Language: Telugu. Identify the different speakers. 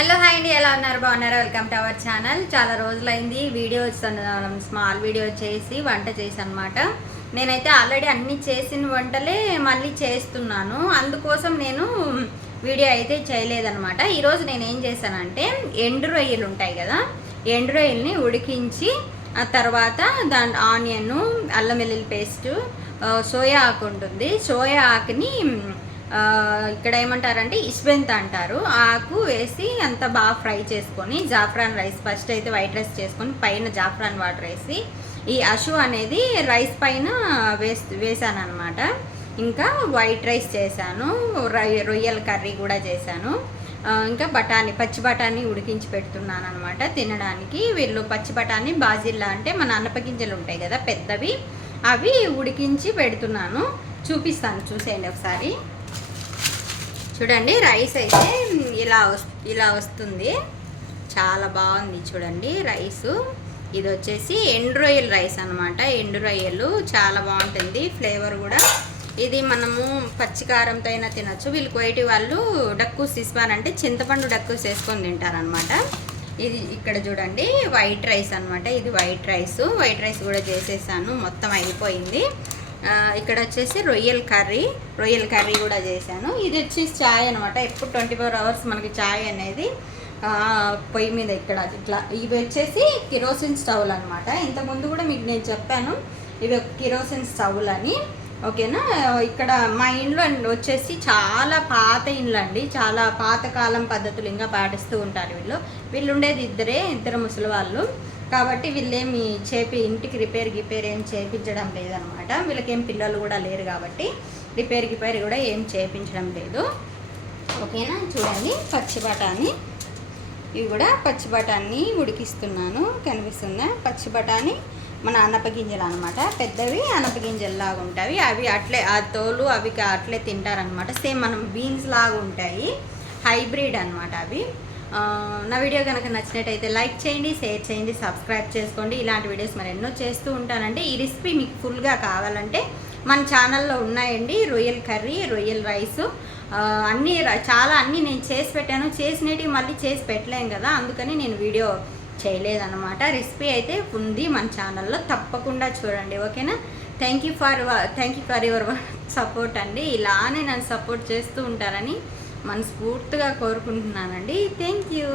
Speaker 1: హలో హాయ్ అండి ఎలా ఉన్నారు? బాగున్నారా? వెల్కమ్ టు అవర్ ఛానల్ చాలా రోజులైంది. వీడియో స్మాల్ వీడియో చేసి వంట చేసి అనమాట నేనైతే ఆల్రెడీ అన్ని చేసిన వంటలే మళ్ళీ చేస్తున్నాను. అందుకోసం నేను వీడియో అయితే చేయలేదనమాట ఈరోజు నేను ఏం చేశానంటే ఎండు రొయ్యలు ఉంటాయి కదా ఎండు రొయ్యల్ని ఉడికించి ఆ తర్వాత దాని ఆనియన్ అల్లం వెల్లుల్లి పేస్ట్ సోయా ఆకు ఉంటుంది. సోయా ఆకుని ఇక్కడ ఏమంటారంటే ఇస్బెంత్ అంటారు. ఆకు వేసి అంత బాగా ఫ్రై చేసుకొని జాఫ్రాన్ రైస్ ఫస్ట్ అయితే వైట్ రైస్ చేసుకొని పైన జాఫ్రాన్ వాటర్ వేసి ఈ అషు అనేది రైస్ పైన వేస్ వేసాను అనమాట ఇంకా వైట్ రైస్ చేశాను రొయ్య రొయ్యల కర్రీ కూడా చేశాను. ఇంకా బఠానీ పచ్చి బఠానీ ఉడికించి పెడుతున్నాను అనమాట తినడానికి. వీళ్ళు పచ్చి బఠానీ బాజిల్లా అంటే మన అన్నపగింజలు ఉంటాయి కదా పెద్దవి. అవి ఉడికించి పెడుతున్నాను. చూపిస్తాను చూసేయండి ఒకసారి. చూడండి రైస్ అయితే ఇలా ఇలా వస్తుంది. చాలా బాగుంది చూడండి రైసు. ఇది వచ్చేసి ఎండు రొయ్యల రైస్ అనమాట ఎండు రొయ్యలు చాలా బాగుంటుంది ఫ్లేవర్ కూడా. ఇది మనము పచ్చికారంతో అయినా తినచ్చు. వీళ్ళు కోయటి వాళ్ళు డక్కూస్ తీసుకోవాలంటే చింతపండు డక్కూస్ వేసుకొని తింటారనమాట ఇది ఇక్కడ చూడండి వైట్ రైస్ అనమాట ఇది వైట్ రైస్. వైట్ రైస్ కూడా చేసేసాను. మొత్తం అయిపోయింది. ఇక్కడ వచ్చేసి రొయ్యల కర్రీ రొయ్యల కర్రీ కూడా చేశాను. ఇది వచ్చేసి చాయ్ అనమాట ఎప్పుడు ట్వంటీ ఫోర్ అవర్స్ మనకి చాయ్ అనేది పొయ్యి మీద ఇక్కడ ఇట్లా. ఇవి వచ్చేసి కిరోసిన్ స్టవ్లు అనమాట ఇంతకుముందు కూడా మీకు నేను చెప్పాను ఇవి కిరోసిన్ స్టవ్లు అని. ఓకేనా? ఇక్కడ మా ఇంట్లో వచ్చేసి చాలా పాత ఇండ్లు అండి. చాలా పాతకాలం పద్ధతులు ఇంకా పాటిస్తూ ఉంటారు వీళ్ళు. వీళ్ళు ఉండేది ఇద్దరే ఇద్దరు ముసలి వాళ్ళు. కాబట్టి వీళ్ళేమి చేపి ఇంటికి రిపేర్ గిపేర్ ఏం చేయించడం లేదనమాట. వీళ్ళకేం పిల్లలు కూడా లేరు కాబట్టి రిపేర్ గిపేర్ కూడా ఏం చేయించడం లేదు. ఓకేనా? చూడండి. పచ్చి బఠానీ. ఇవి కూడా పచ్చి బఠానీ ఉడికిస్తున్నాను. కనిపిస్తుందా? పచ్చి బఠానీ మన అనపగింజలు అనమాట. పెద్దవి అనపగింజలు లాగా ఉంటాయి. అవి అట్లే ఆ తోలు అవి అట్లే తింటారనమాట. సేమ్ మనం బీన్స్ లాగా ఉంటాయి. హైబ్రిడ్ అనమాట అవి. నా వీడియో కనుక నచ్చినట్టయితే లైక్ చేయండి షేర్ చేయండి సబ్స్క్రైబ్ చేసుకోండి. ఇలాంటి వీడియోస్ మరి ఎన్నో చేస్తూ ఉంటానంటే ఈ రెసిపీ మీకు ఫుల్గా కావాలంటే మన ఛానల్లో ఉన్నాయండి. రొయ్యల కర్రీ రొయ్యల రైస్. అన్నీ చాలా అన్నీ నేను చేసి పెట్టాను. చేసినవి మళ్ళీ చేసి పెట్టలేం కదా. అందుకని నేను వీడియో చేయలేదన్నమాట. రెసిపీ అయితే ఉంది మన ఛానల్లో. తప్పకుండా చూడండి. ఓకేనా? Thank you for thank you for your support అండి. ఇలానే నన్ను సపోర్ట్ చేస్తూ ఉంటారని మనస్ఫూర్తిగా కోరుకుంటున్నానండి. Thank you